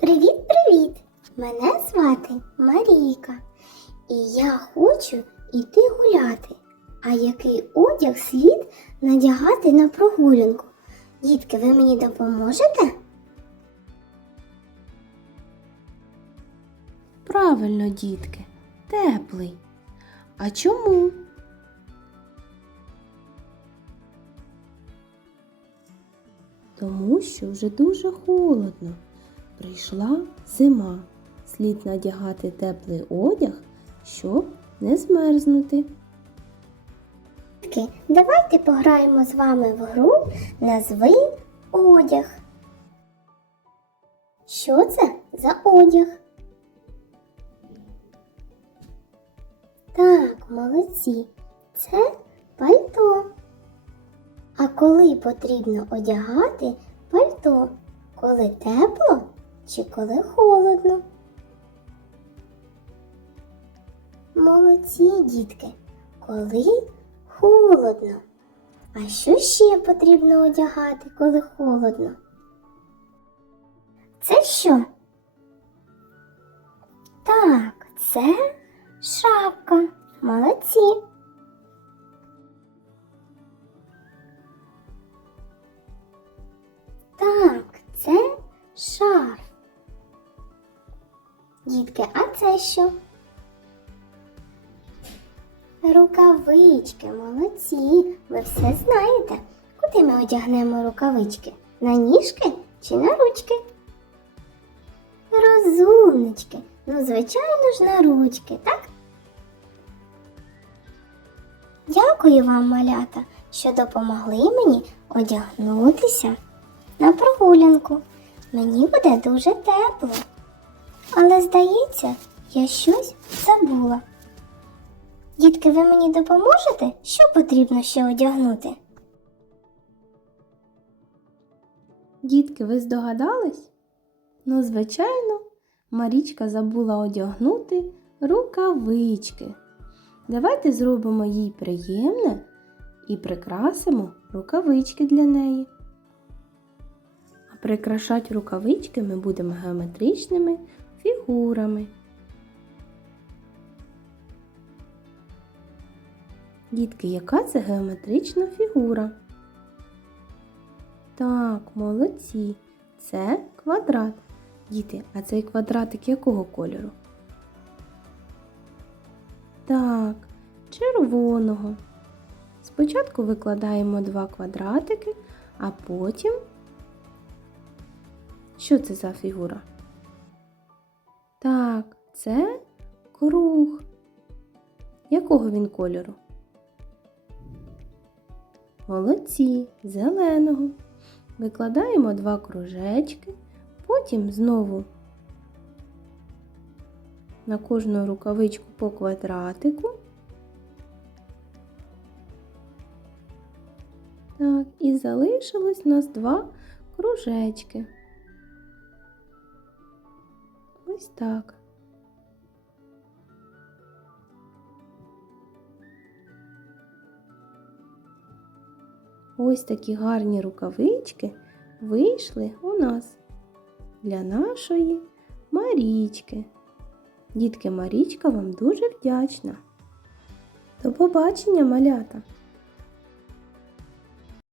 Привіт-привіт! Мене звати Марійка, і я хочу йти гуляти. А який одяг слід надягати на прогулянку? Дітки, ви мені допоможете? Правильно, дітки, теплий. А чому? Тому що вже дуже холодно. Прийшла зима. Слід надягати теплий одяг, щоб не змерзнути. Давайте пограємо з вами в гру Назви одяг. Що це за одяг? Так, молодці. Це пальто. Коли потрібно одягати пальто? Коли тепло чи коли холодно? Молодці, дітки, коли холодно. А що ще потрібно одягати, коли холодно? Це що? Так, це шапка. Молодці. Дітки, а це що? Рукавички, молодці. Ви все знаєте. Куди ми одягнемо рукавички? На ніжки чи на ручки? Розумнички. Ну, звичайно ж, на ручки, так? Дякую вам, малята, що допомогли мені одягнутися на прогулянку. Мені буде дуже тепло. Але, здається, я щось забула. Дітки, ви мені допоможете? Що потрібно ще одягнути? Дітки, ви здогадались? Ну, звичайно, Марічка забула одягнути рукавички. Давайте зробимо їй приємне і прикрасимо рукавички для неї. А прикрашати рукавички ми будемо геометричними фігурами. Дітки, яка це геометрична фігура? Так, молодці. Це квадрат. Діти, а цей квадратик якого кольору? Так, червоного. Спочатку викладаємо два квадратики, а потім. Що це за фігура? Так, це круг. Якого він кольору? Молодці, зеленого. Викладаємо два кружечки, потім знову на кожну рукавичку по квадратику. Так, і залишилось у нас два кружечки. Ось так. Ось такі гарні рукавички вийшли у нас для нашої Марічки. Дітки Марічка вам дуже вдячна. До побачення, малята!